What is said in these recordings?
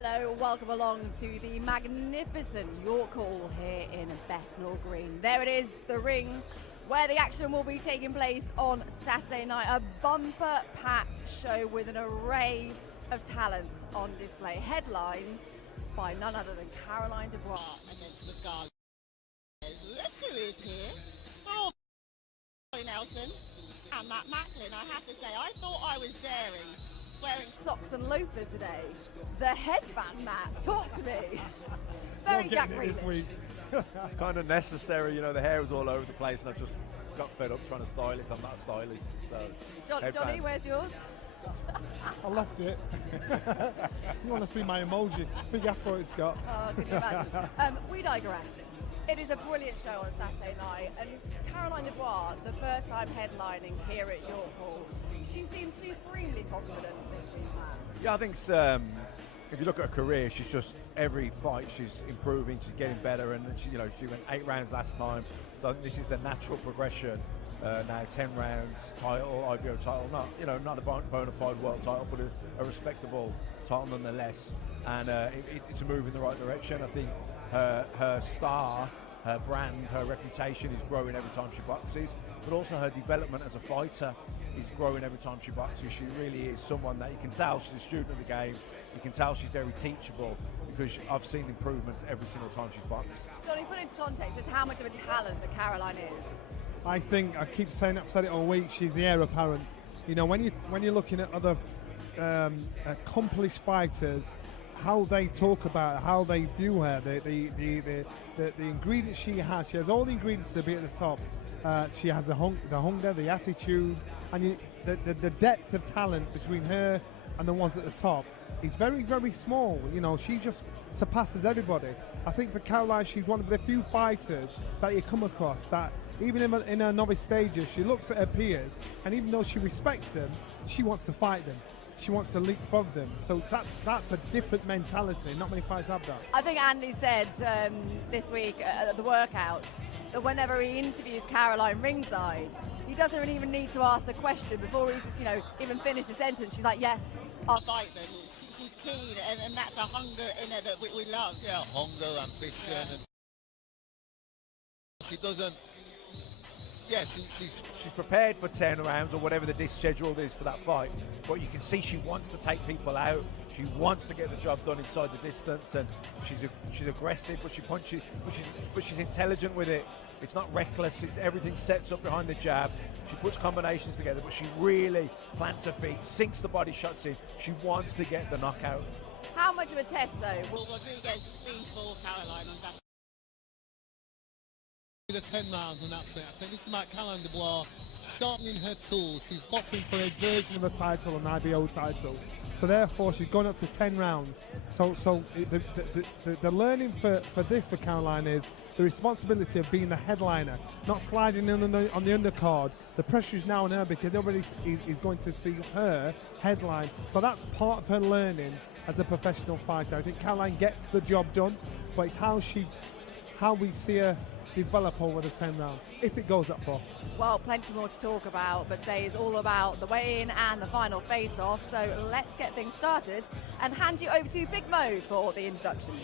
Hello, welcome along to the magnificent York Hall here in Bethnal Green. There it is, the ring where the action will be taking place on Saturday night. A bumper-packed show with an array of talent on display, headlined by none other than Caroline Dubois against the Scarlet. Look who is here. Oh, Nelson and Matt Macklin. I have to say, I thought I was daring. Wearing socks and loafers today. The headband, Matt, talk to me. Very Jack Grealish. Kind of necessary, you know, the hair was all over the place and I just got fed up trying to style it. I'm not a stylist. So Johnny, where's yours? I left it. You want to see my emoji? Big afro it's got. Oh, can you imagine? We digress. It is a brilliant show on Saturday night, and Caroline Dubois, the first time headlining here at York Hall, she seems supremely confident this season. Yeah, I think if you look at her career, she's just every fight she's improving, she's getting better, and she went 8 rounds last time. So this is the natural progression. Now 10 rounds, title, IBO title, not a bona fide world title, but a respectable title nonetheless. And it's a move in the right direction. I think her star, her brand, her reputation is growing every time she boxes, but also her development as a fighter is growing every time she boxes. She really is someone that you can tell she's a student of the game. You can tell she's very teachable because I've seen improvements every single time she's boxed. Johnny, put into context just how much of a talent that Caroline is. I think, I keep saying, I've said it all week, she's the heir apparent. You know, when you're looking at other accomplished fighters, how they talk about her, how they view her, the ingredients she has all the ingredients to be at the top. She has the hunger, the attitude, and the depth of talent between her and the ones at the top is very, very small. You know, she just surpasses everybody. I think for Caroline, she's one of the few fighters that you come across that even in her novice stages, she looks at her peers, and even though she respects them, she wants to fight them. She wants to leapfrog them. So that's a different mentality. Not many fighters have that. I think Andy said this week at the workouts that whenever he interviews Caroline ringside, he doesn't really even need to ask the question before he's even finished the sentence. She's like, yeah, I'll fight them. She's keen, and that's a hunger in her that we love. Yeah, hunger, ambition, and she doesn't. Yeah, she's prepared for 10 rounds or whatever the schedule is for that fight, but you can see she wants to take people out. She wants to get the job done inside the distance, and she's aggressive, but she punches, but she's intelligent with it. It's not reckless. Everything sets up behind the jab. She puts combinations together, but she really plants her feet, sinks the body shots in. She wants to get the knockout. How much of a test, though? Will Rodriguez be for Caroline on that? The 10 rounds and that's it. I think this is about Caroline Dubois sharpening her tools. She's boxing for a version of a title, an IBO title. So therefore, she's gone up to 10 rounds. So the learning for Caroline is the responsibility of being the headliner, not sliding in on the undercard. The pressure is now on her because nobody is going to see her headline. So that's part of her learning as a professional fighter. I think Caroline gets the job done, but it's how we see her develop over the 10 rounds, if it goes that far. Well, plenty more to talk about, but today is all about the weigh-in and the final face-off, so let's get things started and hand you over to Big Mo for the introductions.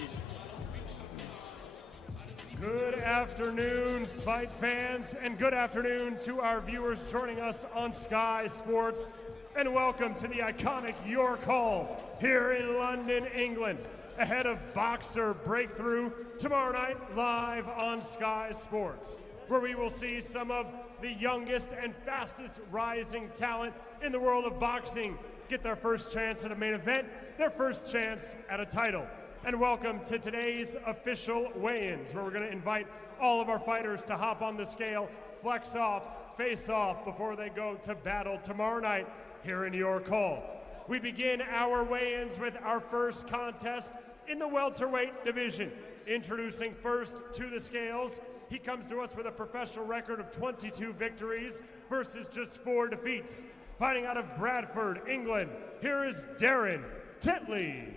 Good afternoon, fight fans, and good afternoon to our viewers joining us on Sky Sports, and welcome to the iconic York Hall here in London, England, ahead of Boxer Breakthrough tomorrow night live on Sky Sports, where we will see some of the youngest and fastest rising talent in the world of boxing get their first chance at a main event, their first chance at a title. And welcome to today's official weigh-ins, where we're going to invite all of our fighters to hop on the scale, flex off, face off before they go to battle tomorrow night here in York Hall. We begin our weigh-ins with our first contest in the welterweight division. Introducing first to the scales, he comes to us with a professional record of 22 victories versus just 4 defeats. Fighting out of Bradford, England, here is Darren Tetley.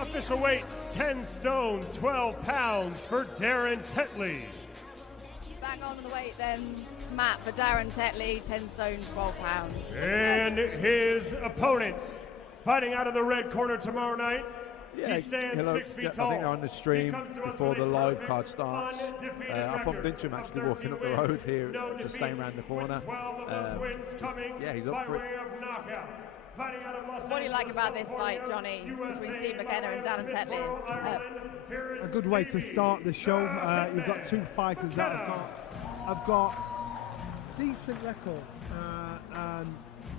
Official weight, 10 stone, 12 pounds for Darren Tetley. Back on the weight then, Matt, for Darren Tetley, 10 stone, 12 pounds. And his opponent, fighting out of the red corner tomorrow night. Yeah, he stands 6 feet tall. I think they're on the stream before the live card starts. I bumped into him actually walking up the road here, just staying around the corner. He's up for it. What do you like about this fight, Johnny, between Steve McKenna and Darren Tetley? A good way to start the show. You've got two fighters that have got decent records,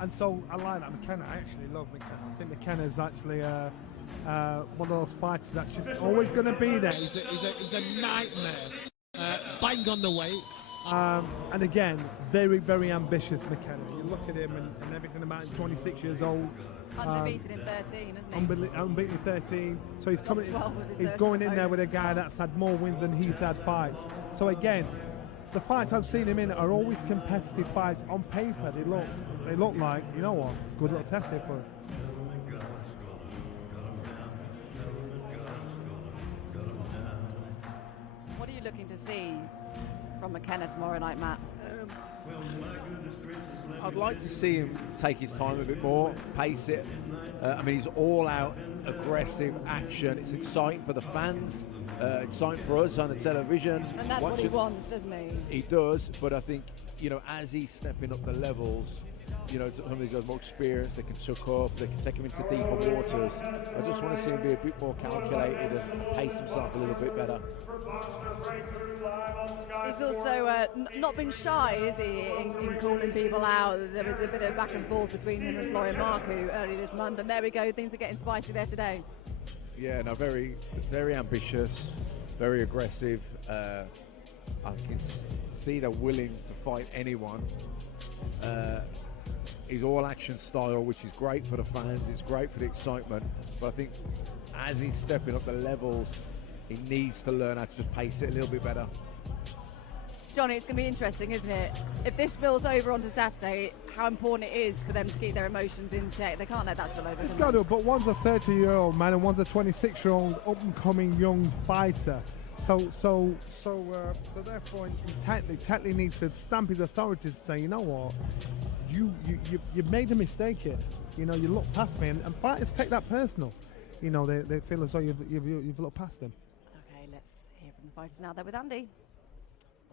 and so I like that. McKenna, I actually love McKenna. I think McKenna's actually one of those fighters that's just always going to be there. He's a nightmare. Bang on the weight. And again, very, very ambitious McKenna. You look at him and everything about him, 26 years old. Undefeated in 13, isn't he? Unbeaten in 13. So he's going in there with a guy that's had more wins than he's had fights. So again, the fights I've seen him in are always competitive fights. On paper, they look like, you know what, good little test here for him. What are you looking to see from McKenna tomorrow night, Matt? I'd like to see him take his time a bit more, pace it. He's all out, aggressive action. It's exciting for the fans, exciting for us on the television. And that's what he wants, doesn't he? He does, but I think, as he's stepping up the levels, some of these guys more experienced, they can suck up, they can take him into deeper waters. I just want to see him be a bit more calculated and pace himself a little bit better. He's also not been shy, is he, in calling people out. There was a bit of back and forth between him and Florian Marku early this month, and there we go, things are getting spicy there today. Yeah, no, very, very ambitious, very aggressive. I can see they're willing to fight anyone. His all-action style, which is great for the fans, it's great for the excitement, but I think as he's stepping up the levels, he needs to learn how to just pace it a little bit better. Johnny, it's going to be interesting, isn't it? If this spills over onto Saturday, how important it is for them to keep their emotions in check. They can't let that spill over. It's got to, but one's a 30-year-old man and one's a 26-year-old up-and-coming young fighter. So therefore, Tetley needs to stamp his authority to say, you know what, you've made a mistake here. You look past me, and fighters take that personal. They feel as though you've looked past them. Okay, let's hear from the fighters now. They're with Andy.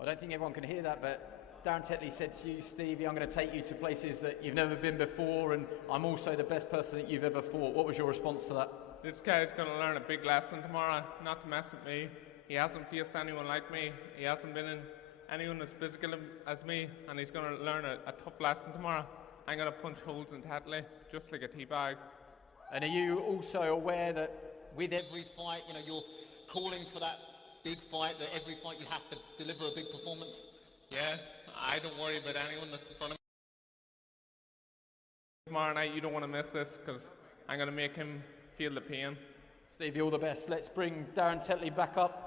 I don't think everyone can hear that, but Darren Tetley said to you, Stevie, I'm going to take you to places that you've never been before, and I'm also the best person that you've ever fought. What was your response to that? This guy's going to learn a big lesson tomorrow, not to mess with me. He hasn't faced anyone like me. He hasn't been in anyone as physical as me, and he's going to learn a tough lesson tomorrow. I'm going to punch holes in Tetley, just like a tea bag. And are you also aware that with every fight, you're calling for that big fight, that every fight you have to deliver a big performance? Yeah, I don't worry about anyone that's in front of me. Tomorrow night, you don't want to miss this, because I'm going to make him feel the pain. Stevie, all the best. Let's bring Darren Tetley back up.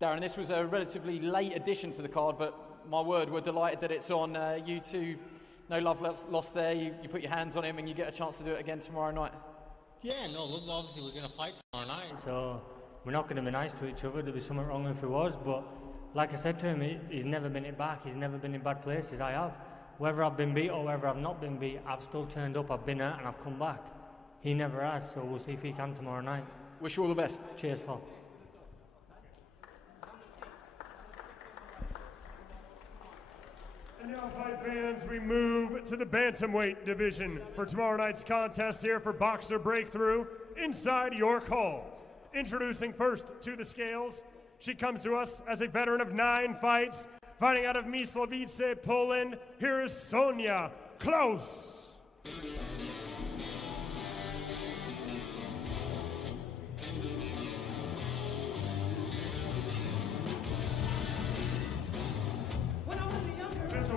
Darren, this was a relatively late addition to the card, but my word, we're delighted that it's on. You two, no love lost there. You put your hands on him and you get a chance to do it again tomorrow night. Yeah, no, look, obviously we're going to fight tomorrow night. So we're not going to be nice to each other. There'd be something wrong if it was, but like I said to him, he's never been it back. He's never been in bad places. I have. Whether I've been beat or whether I've not been beat, I've still turned up, I've been hurt and I've come back. He never has, so we'll see if he can tomorrow night. Wish you all the best. Cheers, Paul. And now, fight fans, we move to the bantamweight division for tomorrow night's contest here for Boxer Breakthrough inside York Hall. Introducing first to the scales, she comes to us as a veteran of 9 fights, fighting out of Mysłowice, Poland. Here is Sonia Klaus.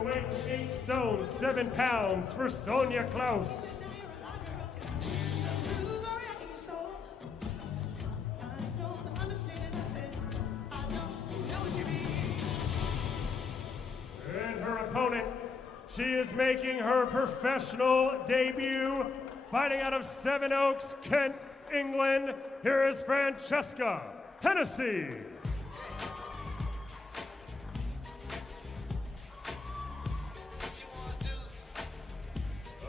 Weight 8 stone, 7 pounds for Sonia Klaus. And her opponent, she is making her professional debut, fighting out of Seven Oaks, Kent, England, here is Francesca Hennessy.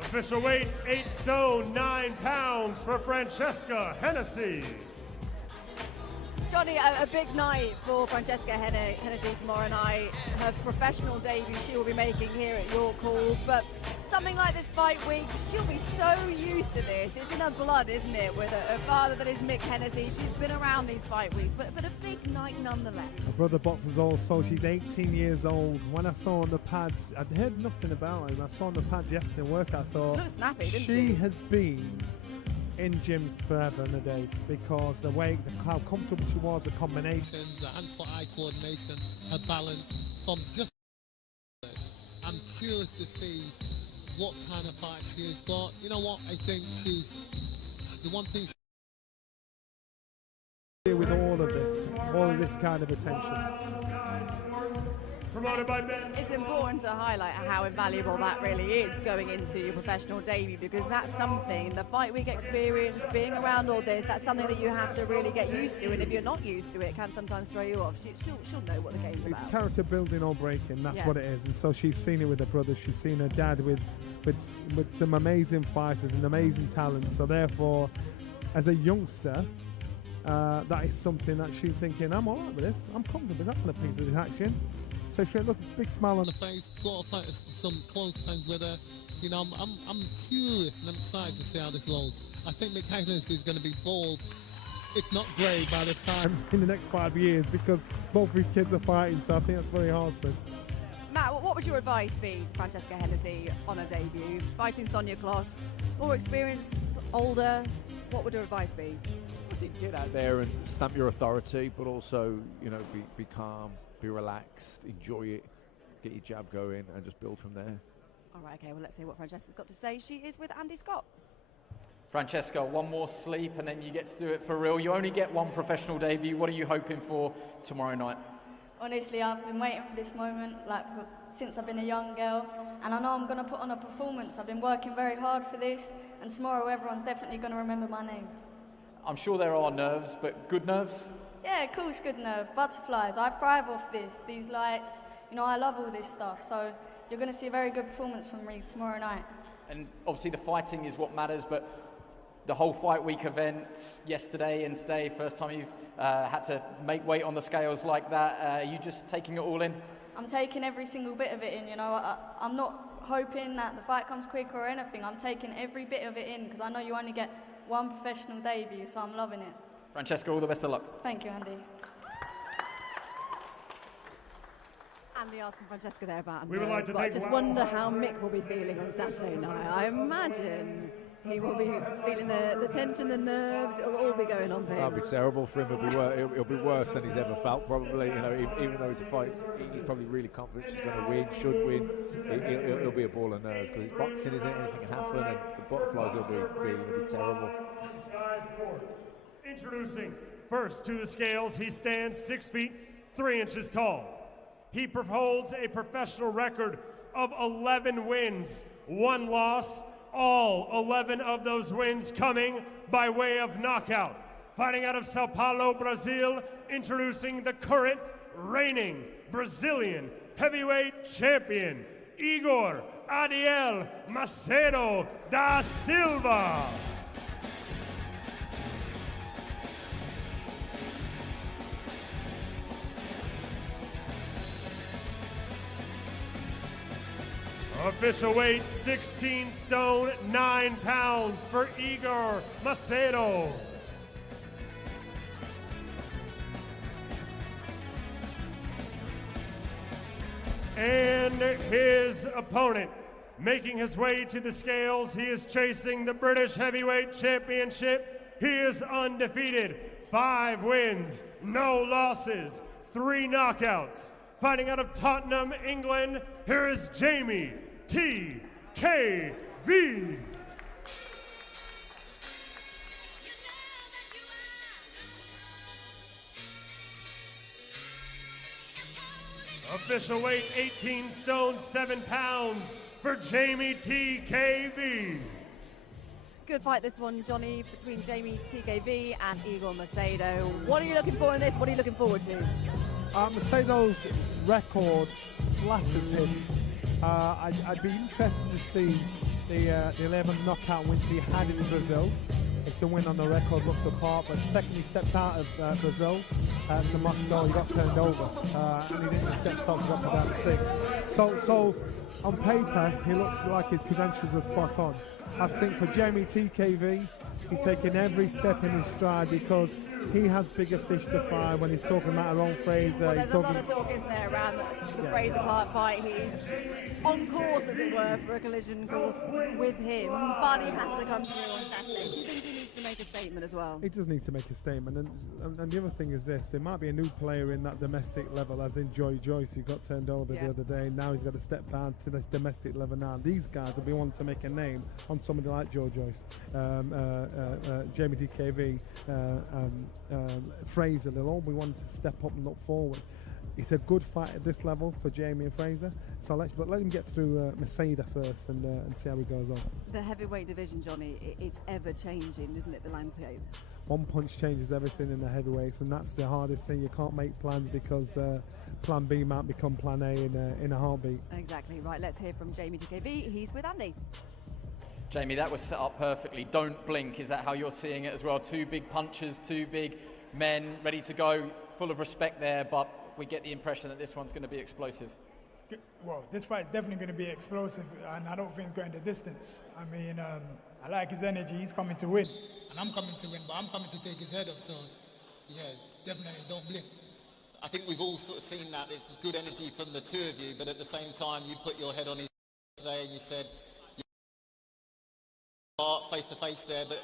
Official weight, 8 stone, 9 pounds for Francesca Hennessy. Johnny, a big night for Francesca Hennessy tomorrow night. Her professional debut she will be making here at York Hall. But something like this fight week, she'll be so used to this. It's in her blood, isn't it? With her father that is Mick Hennessy. She's been around these fight weeks, but a big night nonetheless. Her brother boxes also. She's 18 years old. When I saw on the pads, I'd heard nothing about her. I saw on the pads yesterday in work, I thought, looks snappy, didn't she has been in gyms forever and a day, because the way, how comfortable she was, the combinations, the hand-foot-eye coordination, her balance, from just... I'm curious to see what kind of fight she has got. You know what? I think she's... The one thing... With all of this kind of attention. Promoted by Ben. It's important to highlight how invaluable that really is going into your professional debut, because that's something, the fight week experience, being around all this, that's something that you have to really get used to, and if you're not used to it can sometimes throw you off. She'll know what the game's about. It's character building or breaking, that's Yeah. what it is. And so she's seen it with her brother, she's seen her dad with some amazing fighters and amazing talent. So therefore, as a youngster, that is something that she's thinking, I'm all right with this, I'm comfortable with that kind of piece of this action. So she look, big smile on the face, sort of fight some close times with her. You know, I'm curious and I'm excited to see how this rolls. I think Mick Hennessy is going to be bald, if not grey, by the time in the next 5 years, because both of his kids are fighting, so I think that's very hard for him. Matt, what would your advice be to Francesca Hennessy on her debut? Fighting Sonia Kloss, more experienced, older, what would your advice be? I think get out there and stamp your authority, but also, you know, be calm, be relaxed, enjoy it, get your jab going, and just build from there. All right, okay, well, let's hear what Francesca's got to say. She is with Andy Scott. Francesca, one more sleep and then you get to do it for real. You only get one professional debut. What are you hoping for tomorrow night? Honestly, I've been waiting for this moment since I've been a young girl, and I know I'm going to put on a performance. I've been working very hard for this, and tomorrow everyone's definitely going to remember my name. I'm sure there are nerves, but good nerves? Yeah, of course, good nerve. Butterflies. I thrive off this. These lights, you know, I love all this stuff. So you're going to see a very good performance from me tomorrow night. And obviously the fighting is what matters, but the whole fight week event yesterday and today, first time you've had to make weight on the scales like that, are you just taking it all in? I'm taking every single bit of it in, you know. I'm not hoping that the fight comes quick or anything. I'm taking every bit of it in, because I know you only get one professional debut, so I'm loving it. Francesca, all the best of luck. Thank you, Andy. Andy asking Francesca there about We would like to but I thank just wonder how Mick will be feeling on Saturday night. I imagine he will be feeling the tension, the nerves, it'll all be going on there. That'll be terrible for him. It'll be worse than he's ever felt, probably. You know, even though it's a fight, he's probably really confident she's going to win, should win. It'll be a ball of nerves, because it's boxing, isn't it? Anything can happen, and the butterflies will be terrible. Sky Sports. Introducing first to the scales, he stands 6 feet 3 inches tall. He holds a professional record of 11 wins, 1 loss, all 11 of those wins coming by way of knockout. Fighting out of Sao Paulo, Brazil, introducing the current reigning Brazilian heavyweight champion, Igor Adiel Macedo da Silva. Official weight, 16 stone, 9 pounds for Igor Macedo. And his opponent, making his way to the scales, he is chasing the British Heavyweight Championship. He is undefeated, 5 wins, no losses, 3 knockouts. Fighting out of Tottenham, England, here is Jamie T.K.V. Official weight, 18 stone, 7 pounds for Jamie T.K.V. Good fight this one, Johnny, between Jamie TKV and Igor Macedo. What are you looking for in this? What are you looking forward to? Macedo's record flatters him. I'd be interested to see the 11 knockout wins he had in Brazil. It's a win on the record, looks apart, but second he stepped out of Brazil to Moscow, he got turned over, and he didn't get stopped, got to down 6. So on paper, he looks like his credentials are spot on. I think for Jamie TKV, he's taking every step in his stride because he has bigger fish to fry when he's talking about her own Fraser. Well, there's a lot of talk, isn't there, around the Fraser-Clark fight. He's on course, as it were, for a collision course with him, but he has to come through on Saturday. Do you think he needs to make a statement as well? He does need to make a statement, and the other thing is this: there might be a new player in that domestic level, as in Joy Joyce, who got turned over the other day. Now he's got to step down to this domestic level now. These guys will be wanting to make a name on somebody like Joy Joyce, Jamie DKV, Fraser. They'll all be wanting to step up and look forward. It's a good fight at this level for Jamie and Fraser. So let him get through Macedo first and see how he goes on. The heavyweight division, Johnny, it's ever changing, isn't it, the landscape? One punch changes everything in the heavyweights, and that's the hardest thing. You can't make plans because plan B might become plan A in a heartbeat. Exactly right. Let's hear from Jamie DKV. He's with Andy. Jamie, that was set up perfectly. Don't blink. Is that how you're seeing it as well? Two big punchers, two big men ready to go, full of respect there, but we get the impression that this one's going to be explosive. Well, this fight's definitely going to be explosive, and I don't think it's going the distance. I mean, I like his energy. He's coming to win. And I'm coming to win, but I'm coming to take his head off, so yeah, definitely don't blink. I think we've all sort of seen that. It's good energy from the two of you, but at the same time, you put your head on his today and you said, face to face there, but...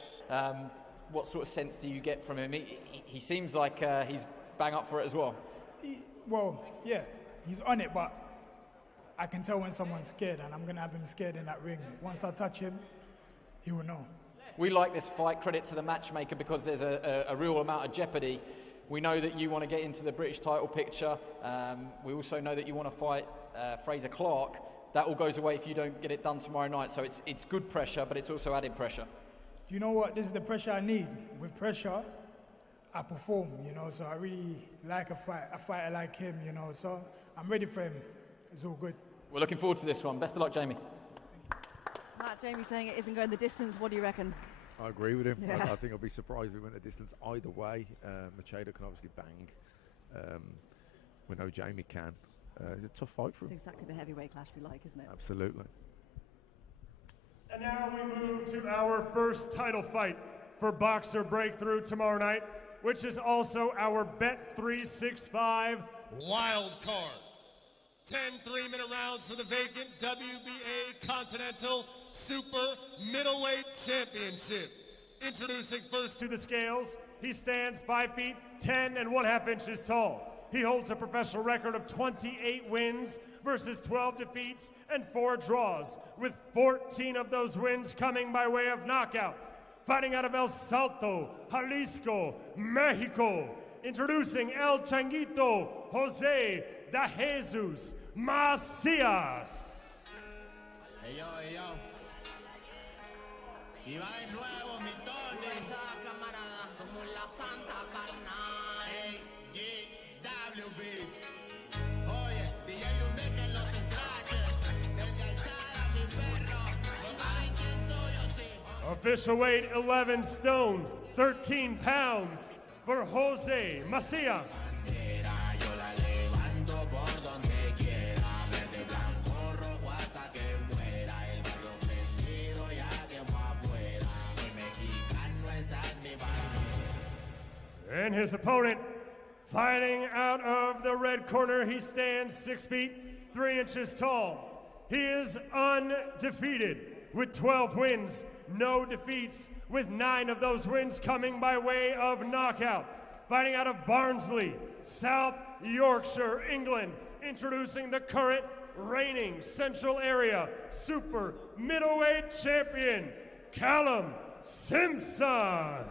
what sort of sense do you get from him? He seems like he's bang up for it as well. Well, yeah, he's on it, but I can tell when someone's scared, and I'm going to have him scared in that ring. Once I touch him, he will know. We like this fight, credit to the matchmaker, because there's a real amount of jeopardy. We know that you want to get into the British title picture. We also know that you want to fight Fraser Clark. That all goes away if you don't get it done tomorrow night. So it's good pressure, but it's also added pressure. Do you know what? This is the pressure I need. With pressure, I perform, you know, so I really like a fighter like him, you know, so I'm ready for him. It's all good. We're looking forward to this one. Best of luck, Jamie. Matt, Jamie saying it isn't going the distance. What do you reckon? I agree with him. Yeah. I think I'll be surprised if it went the distance either way. Macedo can obviously bang. We know Jamie can. It's a tough fight for him. It's exactly the heavyweight clash we like, isn't it? Absolutely. And now we move to our first title fight for Boxer Breakthrough tomorrow night, which is also our Bet365 wild card. 10 3-minute rounds for the vacant WBA Continental Super Middleweight Championship. Introducing first to the scales, he stands 5 feet 10 and 1/2 inches tall. He holds a professional record of 28 wins versus 12 defeats and 4 draws, with 14 of those wins coming by way of knockout. Fighting out of El Salto, Jalisco, Mexico, introducing El Changuito Jose de Jesus Macias. Hey yo, hey yo. Y va de nuevo, mi Tony. Camarada, somos la Santa Carnal. Hey, GW Beats. Oye, DJ Lume que los scratches. Desde alzada, mi perro. No saben quién soy o sí. Official weight 11 stone, 13 pounds for Jose Macias. And his opponent, fighting out of the red corner, he stands 6 feet 3 inches tall. He is undefeated with 12 wins, no defeats, with 9 of those wins coming by way of knockout. Fighting out of Barnsley, South Yorkshire, England, introducing the current reigning Central Area Super Middleweight Champion, Callum Simpson.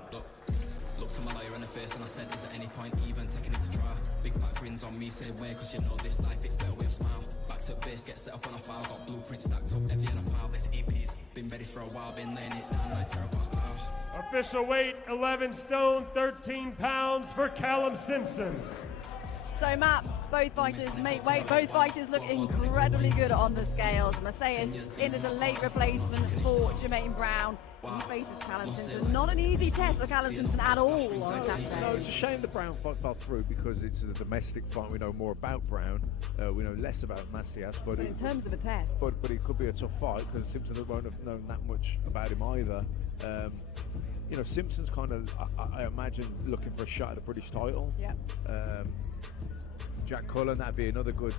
Looked to my lawyer in the face and I said, is there any point even taking it to trial? Big fat grins on me, say way, cause you know this life, it's better with a smile. Back to base, get set up on a file, got blueprints stacked up, heavy in a pile. This EP's been ready for a while, been laying it down like terracotta tiles. Official weight, 11 stone, 13 pounds for Callum Simpson. So Matt, both fighters make weight, both fighters look incredibly good on the scales. Macias in as a late replacement for Jermaine Brown. He faces Callum Simpson. Not an easy test for Callum Simpson at all on Saturday. No, it's a shame the Brown fight fell through because it's a domestic fight. We know more about Brown. We know less about Macias. But in terms of a test. But it could be a tough fight because Simpson won't have known that much about him either. You know, Simpson's kind of, I imagine, looking for a shot at the British title. Yeah. Jack Cullen, that'd be another good,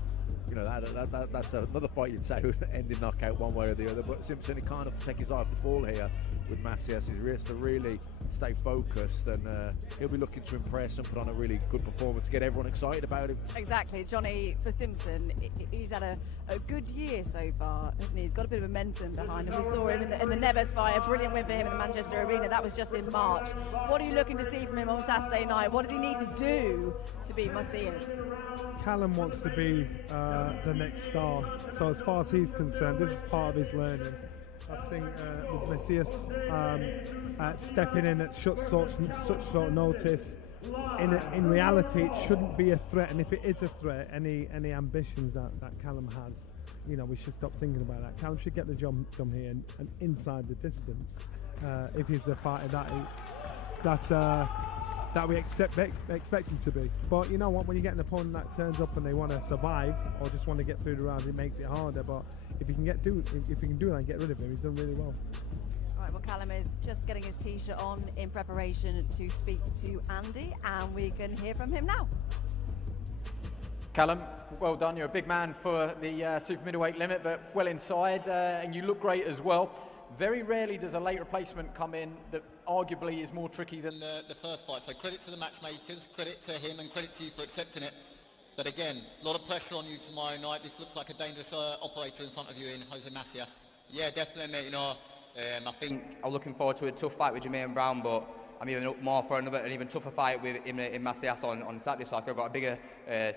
you know, that's another fight you'd say would end in knockout one way or the other. But Simpson, he can't take his eye off the ball here with Macias. He has to really stay focused, and he'll be looking to impress and put on a really good performance, get everyone excited about him. Exactly, Johnny, for Simpson, he's had a good year so far, hasn't he? He's got a bit of momentum behind him. We saw him in the Neves fight, a brilliant win for him in the Manchester Arena. That was just in March. What are you looking to see from him on Saturday night? What does he need to do to beat Macias? Callum wants to be the next star. So as far as he's concerned, this is part of his learning. I think with Macias stepping in at such short notice, in reality, it shouldn't be a threat. And if it is a threat, any ambitions that Callum has, you know, we should stop thinking about that. Callum should get the job done here and inside the distance. If he's a fighter that we expect him to be. But you know what, when you get an opponent that turns up and they want to survive or just want to get through the rounds, it makes it harder. But if you can do that and get rid of him, he's done really well. All right, well, Callum is just getting his t-shirt on in preparation to speak to Andy, and we can hear from him now. Callum, well done. You're a big man for the super middleweight limit, but well inside, and you look great as well. Very rarely does a late replacement come in that arguably is more tricky than the first fight. So credit to the matchmakers, credit to him, and credit to you for accepting it. But again, a lot of pressure on you tomorrow night. This looks like a dangerous operator in front of you in Jose Macias. Yeah, definitely, mate. You know, I think I'm looking forward to a tough fight with Jermaine Brown, but I'm even up more for an even tougher fight with him in Macias on Saturday. So I've got a bigger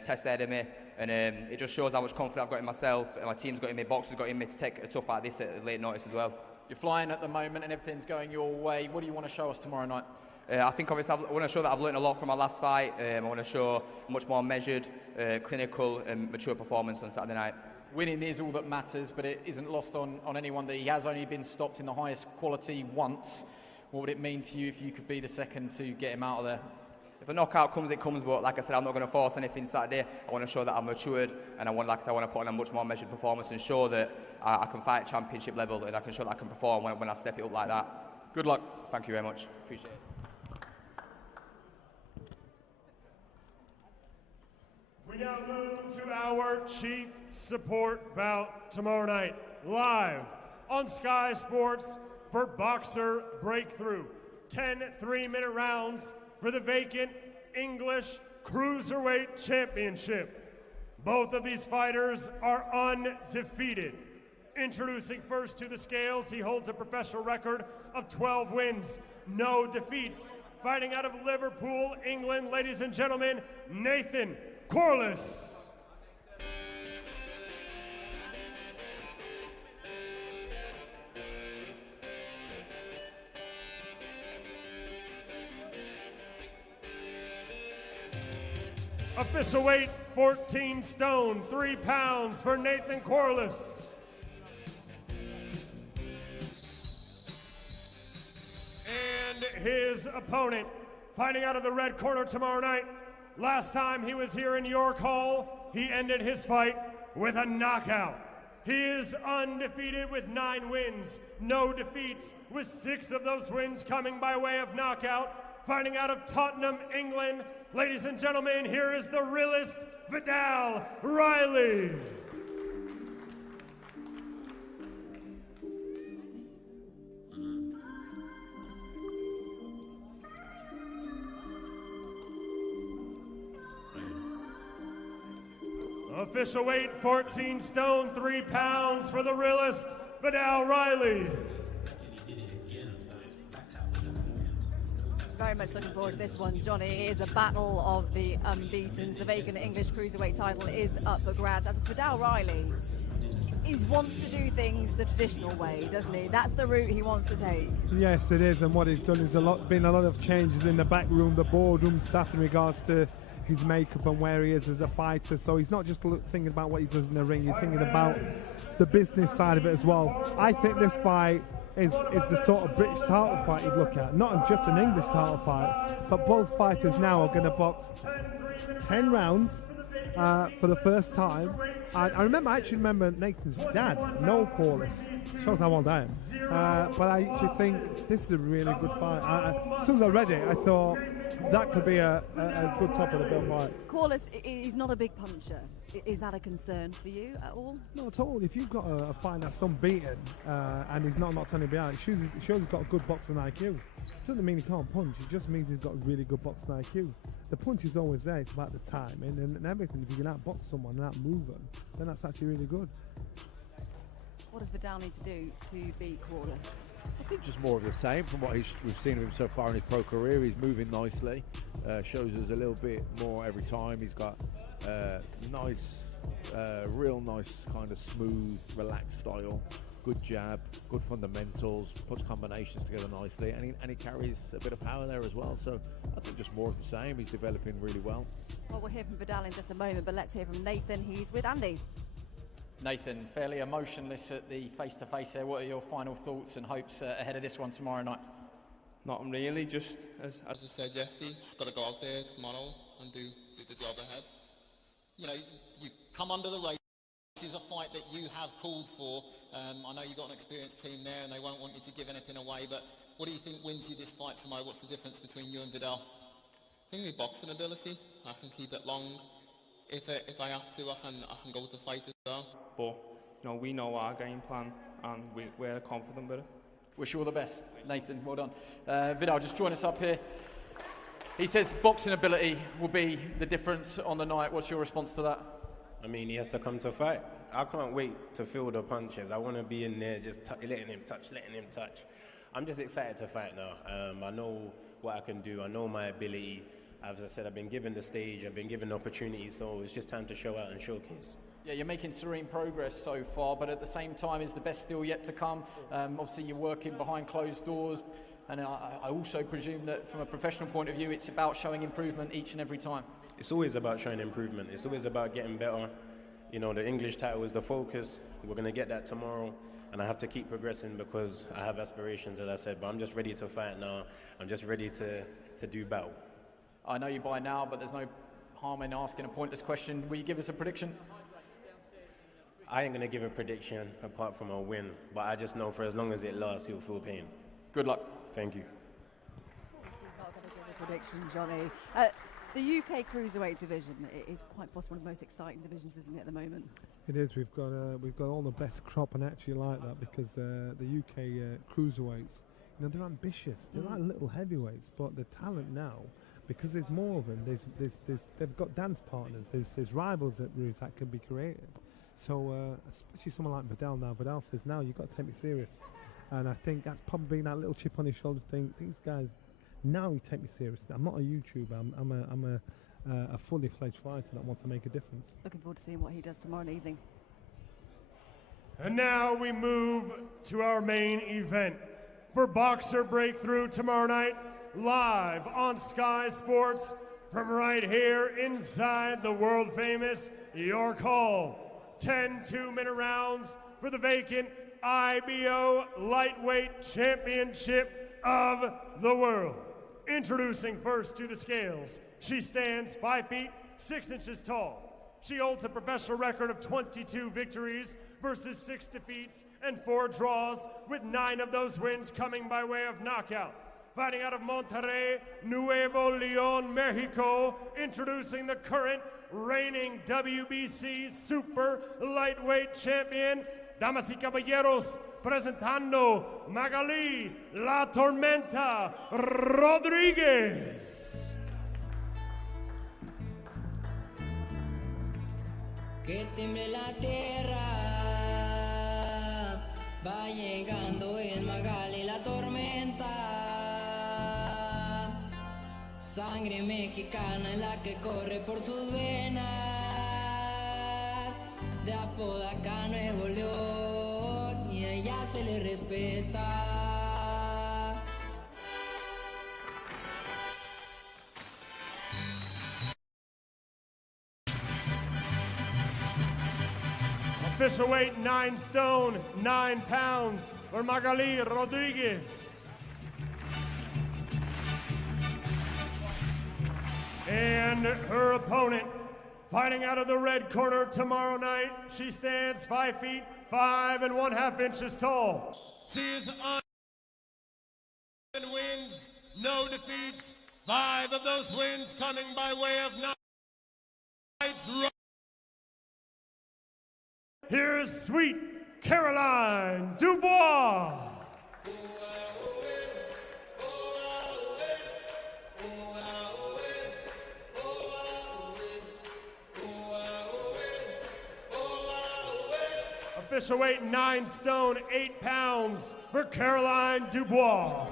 test ahead of me, and it just shows how much confidence I've got in myself, and my team's got in me, boxers got in me to take a tough fight like this at late notice as well. You're flying at the moment and everything's going your way. What do you want to show us tomorrow night? I think obviously I want to show that I've learned a lot from my last fight. I want to show a much more measured, clinical and mature performance on Saturday night. Winning is all that matters, but it isn't lost on anyone that he has only been stopped in the highest quality once. What would it mean to you if you could be the second to get him out of there? If a knockout comes, it comes, but like I said, I'm not going to force anything Saturday. I want to show that I'm matured, and I want to put on a much more measured performance and show that I can fight at championship level, and I can show that I can perform when I step it up like that. Good luck. Thank you very much. Appreciate it. We now move to our chief support bout tomorrow night, live on Sky Sports for Boxer Breakthrough. 10 3-minute rounds for the vacant English Cruiserweight Championship. Both of these fighters are undefeated. Introducing first to the scales, he holds a professional record of 12 wins, no defeats. Fighting out of Liverpool, England, ladies and gentlemen, Nathan Corliss. Official weight, 14 stone, 3 pounds for Nathan Corliss. And his opponent, fighting out of the red corner tomorrow night. Last time he was here in York Hall, he ended his fight with a knockout. He is undefeated with 9 wins, no defeats, with 6 of those wins coming by way of knockout. Fighting out of Tottenham, England, ladies and gentlemen, here is the realest Viddal Riley. Official weight, 14 stone, 3 pounds for the realest Viddal Riley. very much looking forward to this one, Johnny. It is a battle of the unbeatens. The vacant English cruiserweight title is up for grabs. As for Viddal Riley, he wants to do things the traditional way, doesn't he? That's the route he wants to take. Yes, it is, and what he's done is been a lot of changes in the back room, the boardroom staff in regards to his makeup and where he is as a fighter. So he's not just thinking about what he does in the ring, he's thinking about the business side of it as well. I think this fight is the sort of British title fight you'd look at, not just an English title fight, but both fighters now are going to box 10 rounds for the first time. I actually remember Nathan's dad, Noel Corliss. Shows how old I am. But I actually think this is a really good fight. As soon as I read it, I thought that could be a good top of the bill fight. Corliss is not a big puncher. Is that a concern for you at all? Not at all. If you've got a fight that's unbeaten and he's not knocked anybody out, it shows he's got a good boxing IQ. It doesn't mean he can't punch, it just means he's got a really good boxing IQ. The punch is always there, it's about the timing and everything. If you can outbox someone and outmove them, then that's actually really good. What does Viddal need to do to beat Corliss? I think just more of the same from what we've seen of him so far in his pro career. He's moving nicely, shows us a little bit more every time. He's got real nice kind of smooth, relaxed style. Good jab, good fundamentals, puts combinations together nicely, and he carries a bit of power there as well. So I think just more of the same. He's developing really well. Well, we'll hear from Viddal in just a moment, but let's hear from Nathan. He's with Andy. Nathan, fairly emotionless at the face-to-face there. What are your final thoughts and hopes ahead of this one tomorrow night? Not really, just As I said, Jesse, got to go out there tomorrow and do the job ahead. You know, you come under the radar. This is a fight that you have called for. I know you've got an experienced team there and they won't want you to give anything away, but what do you think wins you this fight tomorrow? What's the difference between you and Viddal? I think my boxing ability, I can keep it long. If I have to, I can go to fight as well. But, you know, we know our game plan and we're confident with it. Wish you all the best, Nathan. Well done. Viddal, just join us up here. He says boxing ability will be the difference on the night. What's your response to that? I mean, he has to come to fight. I can't wait to feel the punches. I want to be in there just letting him touch. I'm just excited to fight now. I know what I can do. I know my ability. As I said, I've been given the stage. I've been given the opportunity, so it's just time to show out and showcase. Yeah, you're making serene progress so far, but at the same time, is the best still yet to come? Obviously, you're working behind closed doors, and I also presume that from a professional point of view, it's about showing improvement each and every time. It's always about showing improvement. It's always about getting better. You know, the English title is the focus. We're going to get that tomorrow, and I have to keep progressing because I have aspirations, as I said, but I'm just ready to fight now. I'm just ready to do battle. I know you by now, but there's no harm in asking a pointless question. Will you give us a prediction? I ain't going to give a prediction apart from a win, but I just know for as long as it lasts, you'll feel pain. Good luck. Thank you. He's not going to give a prediction, Johnny. The UK cruiserweight division is quite possibly one of the most exciting divisions, isn't it, at the moment? It is. We've got all the best crop, and actually like that because the UK cruiserweights, you know, they're ambitious. They're like little heavyweights, but the talent now, because there's more of them. They've got dance partners. There's rivals that can be created. So especially someone like Viddal now. Viddal says now you've got to take me serious, and I think that's probably that little chip on his shoulder thing. These guys now you take me serious. I'm not a YouTuber. I'm a fully fledged fighter that wants to make a difference. Looking forward to seeing what he does tomorrow evening. And now we move to our main event for Boxer Breakthrough tomorrow night, live on Sky Sports from right here inside the world-famous York Hall. 10 two-minute rounds for the vacant IBO Lightweight Championship of the world. Introducing first to the scales, she stands 5 feet 6 inches tall. She holds a professional record of 22 victories versus 6 defeats and 4 draws, with 9 of those wins coming by way of knockout. Fighting out of Monterrey, Nuevo Leon, Mexico, introducing the current reigning WBC Super Lightweight Champion, damas y caballeros, presentando Magali La Tormenta Rodriguez. Que tiemble la tierra, va llegando en Magali la tormenta. Sangre mexicana es la que corre por sus venas. De Apodaca, Nuevo León, y a ella se le respeta. Official weight 9 stone, 9 pounds for Magali Rodriguez. And her opponent, fighting out of the red corner tomorrow night, she stands 5 feet 5 1/2 tall. She is on wins, no defeats. 5 of those wins coming by way of night. Here's sweet Caroline Dubois. Official weight 9 stone, 8 pounds for Caroline Dubois.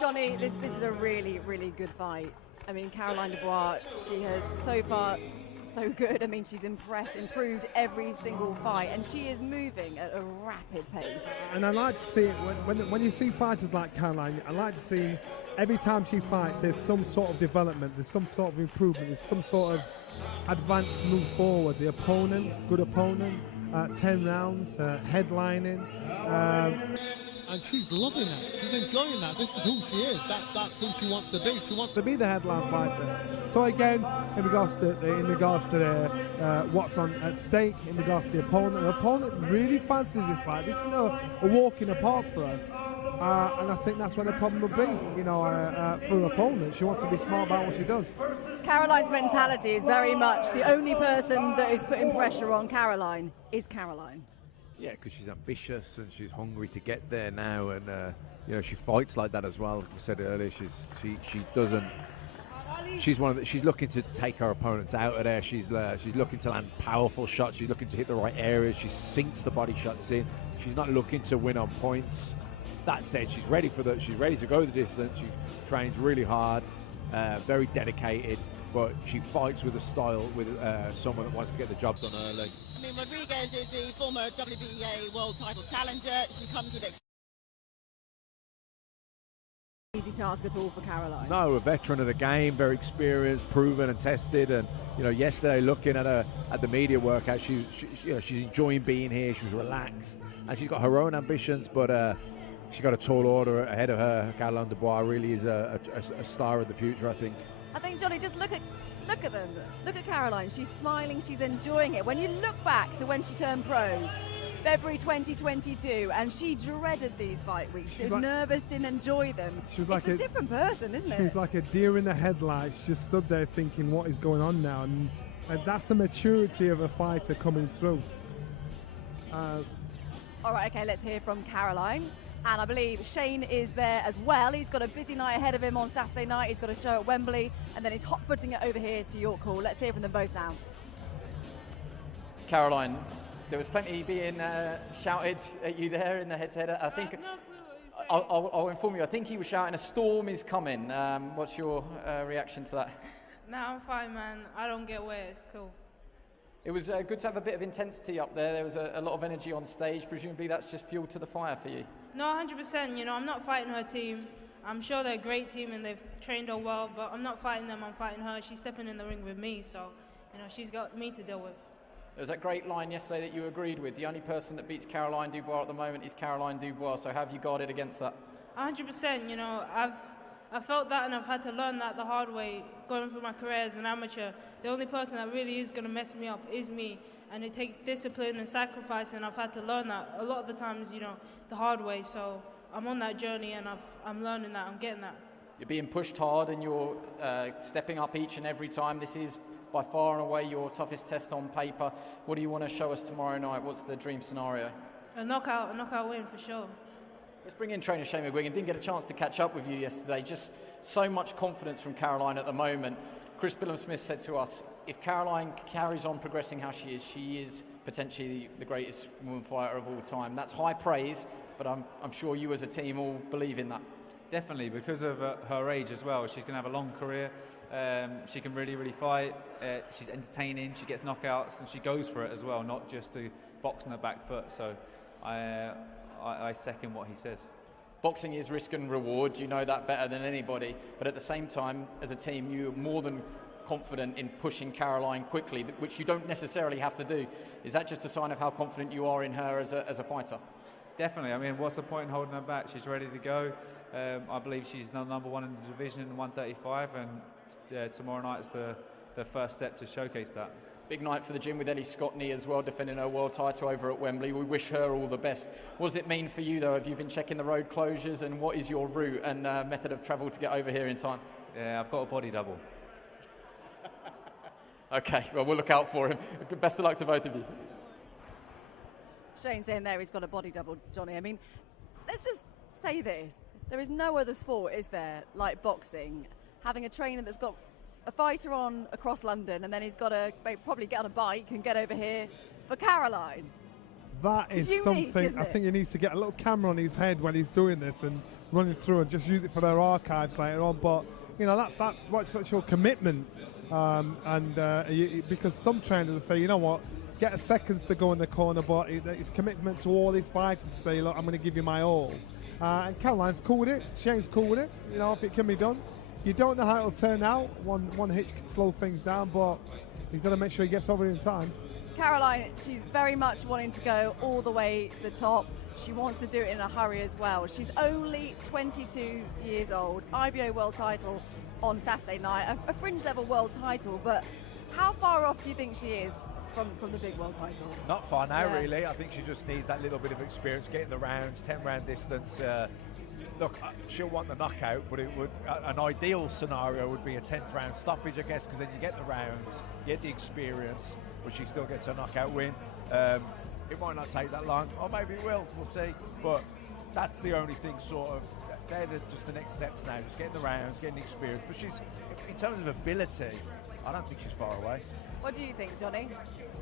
Johnny, this is a really, really good fight. I mean, Caroline Dubois, she has so far so good. I mean, she's improved every single fight, and she is moving at a rapid pace. And I like to see it when you see fighters like Caroline. I like to see every time she fights, there's some sort of development, there's some sort of improvement, there's some sort of advanced move forward. The opponent, good opponent, 10 rounds, headlining. And she's loving that. She's enjoying that. This is who she is. That's who she wants to be. She wants to be the headline fighter. So again, in regards to what's on at stake, in regards to the opponent really fancies this fight. This is a walk in the park for her. And I think that's where the problem will be, for her opponent. She wants to be smart about what she does. Caroline's mentality is very much the only person that is putting pressure on Caroline is Caroline. Yeah, because she's ambitious and she's hungry to get there now, and she fights like that as well. Like I said earlier, she doesn't. She's looking to take her opponents out of there. She's looking to land powerful shots. She's looking to hit the right areas. She sinks the body shots in. She's not looking to win on points. That said, she's ready to go the distance. She trains really hard, very dedicated, but she fights with a style, with someone that wants to get the job done early. I mean, Rodriguez is the former WBA world title challenger. She comes with easy task at all for Caroline. No, a veteran of the game, very experienced, proven and tested. And yesterday, looking at her at the media workout, she's enjoying being here. She was relaxed, and she's got her own ambitions, but she's got a tall order ahead of her. Caroline Dubois really is a star of the future, I think. I think, Johnny, just look at them. Look at Caroline. She's smiling. She's enjoying it. When you look back to when she turned pro, February 2022, and she dreaded these fight weeks. She was nervous, didn't enjoy them. It's like a different person, isn't it? She was like a deer in the headlights. She stood there thinking, what is going on now? And that's the maturity of a fighter coming through. All right, okay, let's hear from Caroline. And I believe Shane is there as well. He's got a busy night ahead of him on Saturday night. He's got a show at Wembley, and then he's hot-footing it over here to York Hall. Let's hear from them both now. Caroline, there was plenty being shouted at you there in the head-to-head. I think I'll inform you. I think he was shouting, "A storm is coming." What's your reaction to that? Nah, I'm fine, man. I don't get wet. It's cool. It was good to have a bit of intensity up there. There was a lot of energy on stage. Presumably that's just fuel to the fire for you. No, 100%. I'm not fighting her team. I'm sure they're a great team and they've trained her well, but I'm not fighting them. I'm fighting her. She's stepping in the ring with me, so she's got me to deal with. There was that great line yesterday that you agreed with. The only person that beats Caroline Dubois at the moment is Caroline Dubois. So how have you guarded against that? 100%. I've felt that, and I've had to learn that the hard way going through my career as an amateur. The only person that really is going to mess me up is me, and it takes discipline and sacrifice, and I've had to learn that a lot of the times, the hard way. So I'm on that journey, and I'm learning that. I'm getting that. You're being pushed hard, and you're stepping up each and every time. This is by far and away your toughest test on paper. What do you want to show us tomorrow night? What's the dream scenario? A knockout win for sure. Let's bring in trainer Shane McGuigan. Didn't get a chance to catch up with you yesterday. Just so much confidence from Caroline at the moment. Chris Billum-Smith said to us, if Caroline carries on progressing how she is potentially the greatest woman fighter of all time. That's high praise, but I'm sure you as a team all believe in that. Definitely, because of her age as well. She's going to have a long career. She can really fight. She's entertaining. She gets knockouts, and she goes for it as well, not just to box on the back foot. So I second what he says. Boxing is risk and reward. You know that better than anybody. But at the same time, as a team, you're more than confident in pushing Caroline quickly, which you don't necessarily have to do. Is that just a sign of how confident you are in her as a fighter? Definitely. I mean, what's the point in holding her back? She's ready to go. I believe she's number one in the division in 135, and tomorrow night is the first step to showcase that. Big night for the gym with Ellie Scottney as well, defending her world title over at Wembley. We wish her all the best. What does it mean for you, though? Have you been checking the road closures, and what is your route and method of travel to get over here in time? Yeah, I've got a body double. Okay, well, we'll look out for him. Best of luck to both of you. Shane's saying there he's got a body double, Johnny. I mean, let's just say this. There is no other sport, is there, like boxing, having a trainer that's got a fighter on across London, and then he's got to probably get on a bike and get over here for Caroline. That is unique, something I think he needs to get a little camera on his head when he's doing this and running through, and just use it for their archives later on. But you know, that's what's your commitment, because some trainers will say, you know what, get a seconds to go in the corner, but his commitment to all his fighters to say, look, I'm going to give you my all. And Caroline's cool with it. Shane's cool with it. You know, if it can be done. You don't know how it'll turn out. One hitch can slow things down, but he's got to make sure he gets over it in time. Caroline, she's very much wanting to go all the way to the top. She wants to do it in a hurry as well. She's only 22 years old. IBO world title on Saturday night, a fringe level world title, but how far off do you think she is from the big world title? Not far now, really. I think she just needs that little bit of experience, getting the rounds, 10-round distance. Look, she'll want the knockout, but it would an ideal scenario would be a 10th round stoppage, I guess, because then you get the rounds, you get the experience, but she still gets a knockout win. It might not take that long, or maybe it will, we'll see. But that's the only thing sort of, they're just the next steps now, just getting the rounds, getting the experience. But she's, in terms of ability, I don't think she's far away. What do you think, Johnny?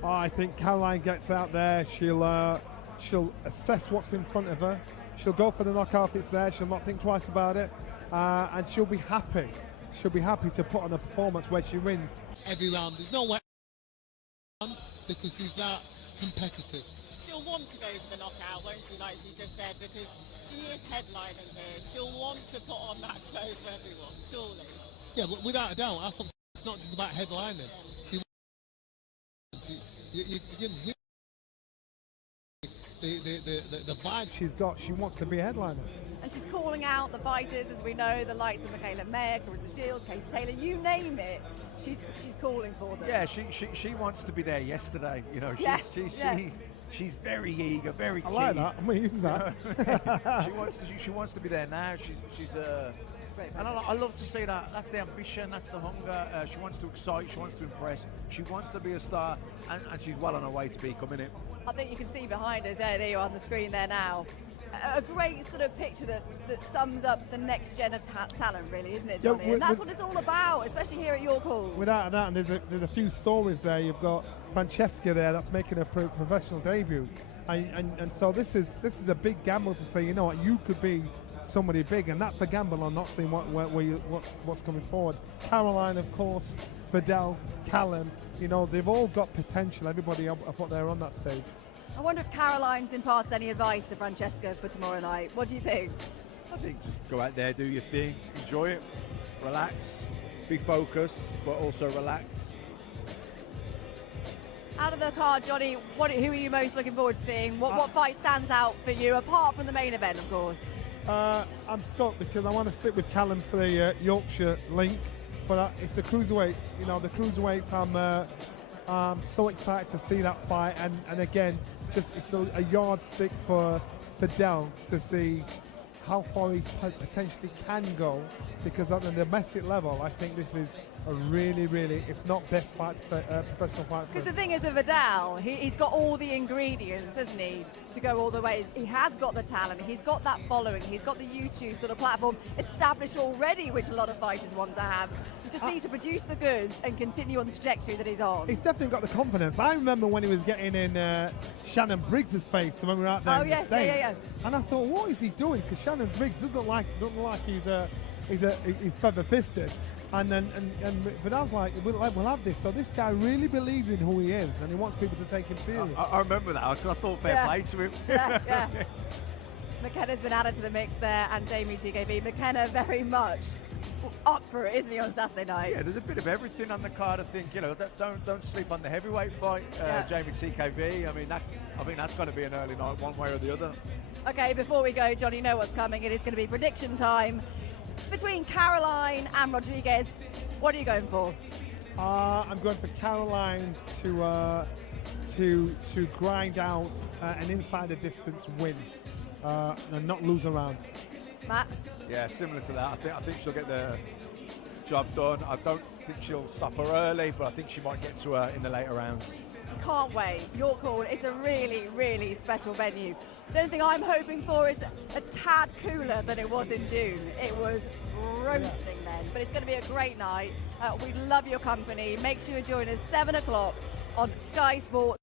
I think Caroline gets out there, she'll assess what's in front of her, she'll go for the knockout if it's there, she'll not think twice about it, and she'll be happy. She'll be happy to put on a performance where she wins. Every round, there's no way because she's that competitive. She'll want to go for the knockout, won't she, like she just said, because she is headlining here. She'll want to put on that show for everyone, surely. Yeah, but without a doubt, it's not just about headlining. The vibe she's got, she wants to be a headliner. And she's calling out the fighters, as we know, the likes of Michaela Mayer, Clarissa Shields, Casey Taylor, you name it. She's calling for them. Yeah, she wants to be there yesterday. You know, she's very eager, very keen. I like that. I'm going to use that. she wants to be there now. She's and I love to see that. That's the ambition. That's the hunger. She wants to excite. She wants to impress. She wants to be a star, and she's well on her way to becoming it. I think you can see behind us. There you are on the screen there now. A great sort of picture that sums up the next gen of talent, really, isn't it, Johnny? And that's what it's all about, especially here at York Hall. Without that, and there's a few stories there. You've got Francesca there that's making her professional debut, and so this is a big gamble to say, you know what, you could be somebody big, and that's a gamble on not seeing what's coming forward. Caroline, of course, Viddal, Callum, you know, they've all got potential. Everybody up what they're on that stage. I wonder if Caroline's imparted any advice to Francesca for tomorrow night. What do you think? I think just go out there, do your thing, enjoy it, relax, be focused, but also relax. Out of the card, Johnny, who are you most looking forward to seeing? What fight stands out for you, apart from the main event, of course? I'm stuck because I want to stick with Callum for the Yorkshire link, but it's the cruiserweights. You know, the cruiserweights, I'm so excited to see that fight, and again, just it's a yardstick for Viddal to see how far he potentially can go, because at the domestic level, I think this is a really, really, if not best fight, professional fight. Because the thing is, with Viddal, he's got all the ingredients, hasn't he, to go all the way. He has got the talent, he's got that following, he's got the YouTube sort of platform established already, which a lot of fighters want to have. He just needs to produce the goods and continue on the trajectory that he's on. He's definitely got the confidence. I remember when he was getting in Shannon Briggs' face when we were out there in the States. Yeah. And I thought, what is he doing? Because and Briggs doesn't like he's feather-fisted. And Viddal's like, we'll have this. So this guy really believes in who he is, and he wants people to take him serious. I remember that. I thought fair play to him. Yeah. McKenna's been added to the mix there, and Jamie TKB. McKenna very much up for it, isn't he, on Saturday night? Yeah, there's a bit of everything on the card. I think, don't sleep on the heavyweight fight, Jamie TKB. I mean, that's going to be an early night, one way or the other. Okay, before we go, John, you know what's coming. It is going to be prediction time between Caroline and Rodriguez. What are you going for? I'm going for Caroline to grind out an insider distance win and not lose a round. Matt? Yeah, similar to that. I think she'll get the job done. I don't think she'll stop her early, but I think she might get to her in the later rounds. Can't wait. York Hall is a really, really special venue. The only thing I'm hoping for is a tad cooler than it was in June. It was roasting then, but it's going to be a great night. We love your company. Make sure you join us 7 o'clock on Sky Sports.